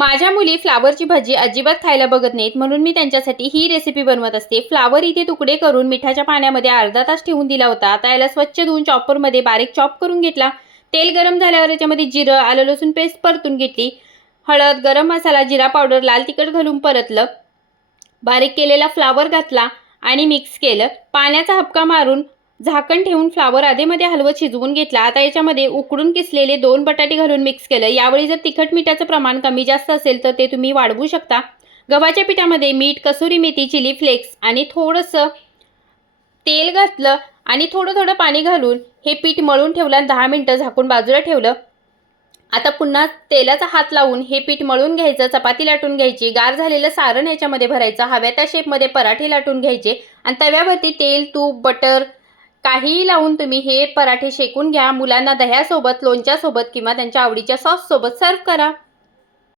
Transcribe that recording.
माझ्या मुली फ्लावरची भाजी अजिबात खायला बघत नाहीत, म्हणून मी त्यांच्यासाठी ही रेसिपी बनवत असते। फ्लावर इथे तुकडे करून मिठाच्या पाण्यामध्ये अर्धा तास ठेवून दिला होता। आता याला स्वच्छ धुवून चॉपरमध्ये बारीक चॉप करून घेतला। तेल गरम झाल्यावर याच्यामध्ये जिरं, आलं लसूण पेस्ट परतून घेतली। हळद, गरम मसाला, जिरा पावडर, लाल तिखट घालून परतलं। बारीक केलेला फ्लावर घातला आणि मिक्स केलं। पाण्याचा हबका मारून झाकण ठेवून फ्लावर आधेमध्ये हलवत शिजवून घेतला। आता याच्यामध्ये उकडून किसलेले 2 बटाटे घालून मिक्स केलं। यावेळी जर तिखट मिठाचं प्रमाण कमी जास्त असेल तर ते तुम्ही वाढवू शकता। गव्हाच्या पिठामध्ये मीठ, कसुरी मेथी, चिली फ्लेक्स आणि थोडंसं तेल घातलं आणि थोडं पाणी घालून हे पीठ मळून ठेवलं आणि 10 मिनिटं झाकून बाजूला ठेवलं। आता पुन्हा तेलाचा हात लावून हे पीठ मळून घ्यायचं, चपाती लाटून घ्यायची। गार झालेलं सारण याच्यामध्ये भरायचं। हव्या त्या शेपमध्ये पराठे लाटून घ्यायचे आणि तव्यावरती तेल, तूप, बटर काहीही लावून तुम्ही हे पराठे शेकून घ्या। मुलांना दह्यासोबत, लोणच्यासोबत किंवा त्यांच्या आवडीच्या सॉससोबत सर्व्ह करा।